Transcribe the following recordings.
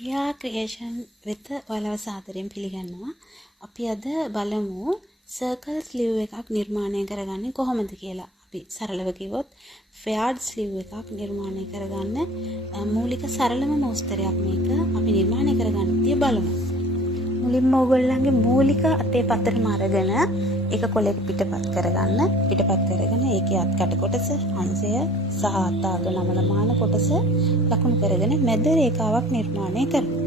Priya creation වෙත ඔයාලව සාදරයෙන් පිළිගන්නවා. අපි අද බලමු සර්කල් ස්ලිව් එකක් නිර්මාණය කරගන්නේ කොහොමද කියලා. අපි සරලව කිව්වොත් ෆෙයාර්ඩ් ස්ලිව් එකක් නිර්මාණය කරගන්න මූලික සරලම මෝස්තරයක් මේක අපි නිර්මාණය කරගන්න තිය බලමු. මුලින්ම ඔයගොල්ලන්ගේ මූලික අතේ පතරම අරගෙන ඒක කොලයක පිටපත් කරගන්න. පිටපත් කරගෙන ඒකේ අත්කට කොටස, අංශය සහ අතාග නමලමාන කොටස ලකුණු කරගෙන මැද රේඛාවක් නිර්මාණය කරමු.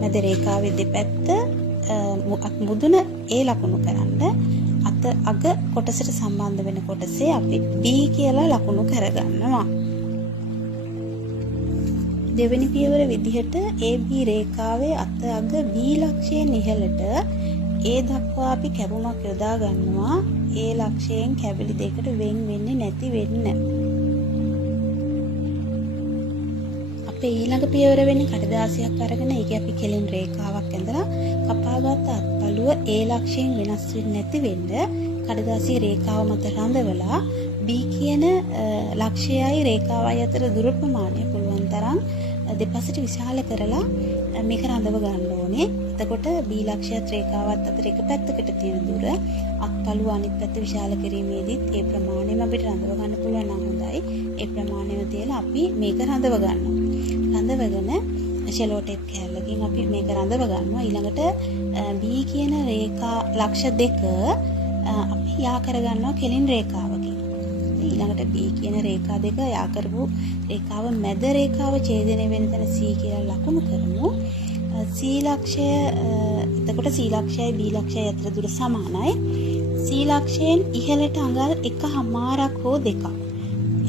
මැද රේඛාවේ දෙපැත්ත මුදුන ඒ ලකුණු කරන්න අත අග කොටසට සම්බන්ධ වෙන කොටසේ අපි B කියලා ලකුණු කරගන්නවා. දෙවෙනි පියවර විදිහට AB රේඛාවේ අත අග B ලක්ෂයෙන් ඉහළට A දක්වා අපි කැවුමක් යොදා ගන්නවා. A ලක්ෂයෙන් කැවිලි දෙකට වෙන් වෙන්නේ නැති වෙන්න. අපේ ඊළඟ පියවර වෙන්නේ කඩදාසියක් අරගෙන ඒක අපි කෙලින් රේඛාවක් ඇඳලා කපාගත් අත්පලුව A ලක්ෂයෙන් වෙනස් වෙන්නේ නැති වෙන්න කඩදාසියේ රේඛාව මත රඳවලා B කියන ලක්ෂයයි රේඛාවයි අතර දුර ප්‍රමාණය පුළුවන් තරම් දෙපසට විශාල කරලා මේක රඳව ගන්න ඕනේ. එතකොට B ලක්ෂයත් රේඛාවත් අතර එක පැත්තකට තියෙන දුර අත්පලුව අනිත් පැත්ත විශාල කිරීමේදීත් ඒ ප්‍රමාණයම අපිට රඳව ගන්න පුළුවන් නම් හොඳයි. ඒ ප්‍රමාණයම තියලා අපි මේක රඳව ගන්නවා. රඳවගෙන ෂෙලෝ ටේප් කෑල්ලකින් අපි මේක රඳව ගන්නවා. ඊළඟට B කියන රේඛා ලක්ෂ දෙක අපි යා කර ගන්නවා කෙලින් රේඛාවකින්. ඊළඟට B කියන රේඛා දෙක යා කරපු රේඛාව මැද රේඛාව ඡේදනය වෙන තැන C කියලා ලකුණු කරමු. C ලක්ෂය එතකොට C ලක්ෂයයි B ලක්ෂයයි අතර දුර සමානයි. C ලක්ෂයෙන් ඉහළට අඟල් 1.5ක් හෝ 2ක්.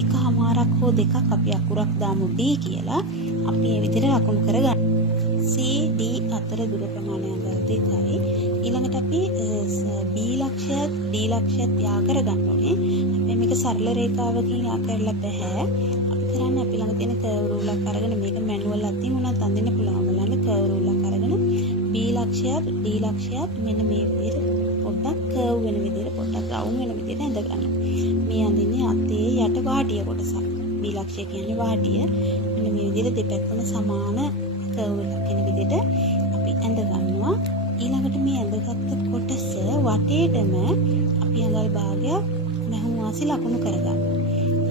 1.5ක් හෝ 2ක් අපි අකුරක් දාමු D කියලා. අපි මේ විදිහට ලකුණු කරගන්න. C D අතර දුර ප්‍රමාණය අඟල් 2යි. ඊළඟට අපි B ලක්ෂයත් D ලක්ෂයත් යා කරගන්න ඕනේ. අපි මේක සරල රේඛාවකින් යා කරලා බෑ. අපි කරන්නේ අපි ළඟ තියෙන කර්ව් රූලක් අරගෙන මේක මැනුවල් අතින් උනත් අඳින්න පුළුවන්. බලන්න කර්ව් රූලක් අරගෙන B ලක්ෂයත් D ලක්ෂයත් මෙන්න මේ විදිහට පොඩ්ඩක් කර්ව් වෙන විදිහට පොඩ්ඩක් රවුම් වෙන විදිහට ඇඳ ගන්න. මේ අඳින්නේ අතේ යට වාටිය කොටසක්. B ලක්ෂය කියන්නේ වාටිය. මෙන්න මේ විදිහට දෙපැත්තම සමාන කර්ව් එකක් වෙන විදිහට අපි ඇඳ ගන්නවා. ඊළඟට මේ ඇඳගත්තු කොටස වටේටම අපි අඟල් භාගයක් මැහුම් වාසි ලකුණු කරගන්න.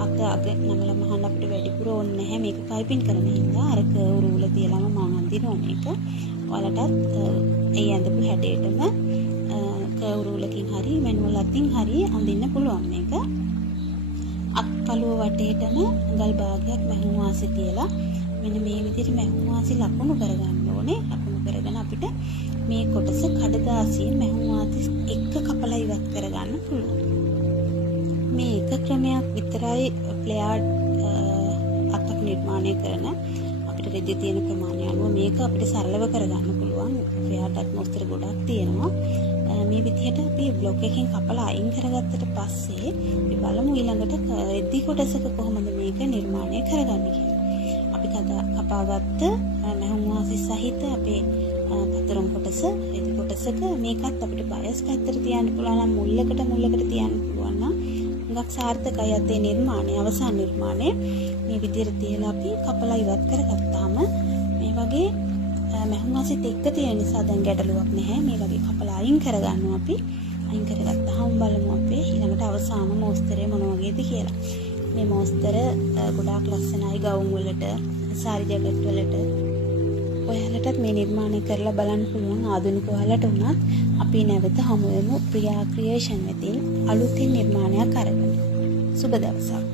අත අග නමල මහන්න අපිට වැඩිපුර ඕනේ නැහැ මේක පයිපින් කරන හින්දා අර කර්ව් රූල තියලාම මම අඳිනවා මේක. ඔයාලටත් ඒ ඇඳපු හැඩයටම කර්ව් රූලකින් හරි මැනුවල් අතින් හරි අඳින්න පුළුවන් මේක. අත්පලුව වටේටම අඟල් භාගයක් මැහුම් වාසි තියලා මෙන්න මේ විදිහට මැහුම් වාසි ලකුණු කරගන්න ඕනේ. ලකුණු කරගෙන අපිට මේ කොටස කඩදාසියෙන් මැහුම් වාසි එක කපලා ඉවත් කරගන්න පුළුවන්. මේ එක ක්‍රමයක් විතරයි ෆ්ලෙයාර්ඩ් අතක් නිර්මාණය කරන අපිට රෙදි තියෙන ප්‍රමාණය අනුව මේක අපිට සරලව කරගන්න පුළුවන්. ෆ්ලෙයාර්ඩ් අත් මොස්තර ගොඩක් තියෙනවා. මේ විදිහට අපි බ්ලොක් එකකින් කපලා අයින් කරගත්තට පස්සේ අපි බලමු ඊළඟට රෙදි කොටසක කොහොමද මේක නිර්මාණය කරගන්නේ කියලා. අපි කපාගත්ත මැහුම් වාසි සහිත අපේ පතරම් කොටස රෙදි කොටසක මේකත් අපිට බයස් පැත්තට තියන්න පුළුවන් නම් මුල්ලකට තියන්න පුළුවන් නම් හුඟක් සාර්ථකයි අතේ නිර්මාණය අවසාන නිර්මාණය. මේ විදිහට තියලා අපි කපලා ඉවත් කරගත්තාම මේ වගේ මැහුම් වාසිත් එක්ක තියෙන නිසා දැන් ගැටලුවක් නැහැ. මේ වගේ කපලා අයින් කරගන්නවා අපි. අයින් කරගත්තාම බලමු අපේ ඊළඟට අවසාන මෝස්තරය මොන වගේද කියලා. මේ මෝස්තර ගොඩාක් ලස්සනයි ගවුම් වලට, සාරි ජැකට් වලට. ඔයාලටත් මේ නිර්මාණය කරලා බලන්න පුළුවන්. ආධුනික ඔයාලට උනත් අපි නැවත හමු වෙමු ප්‍රියා ක්‍රියේෂන් වෙතින් අලුතින් නිර්මාණයක් අරගෙන. සුබ දවසක්.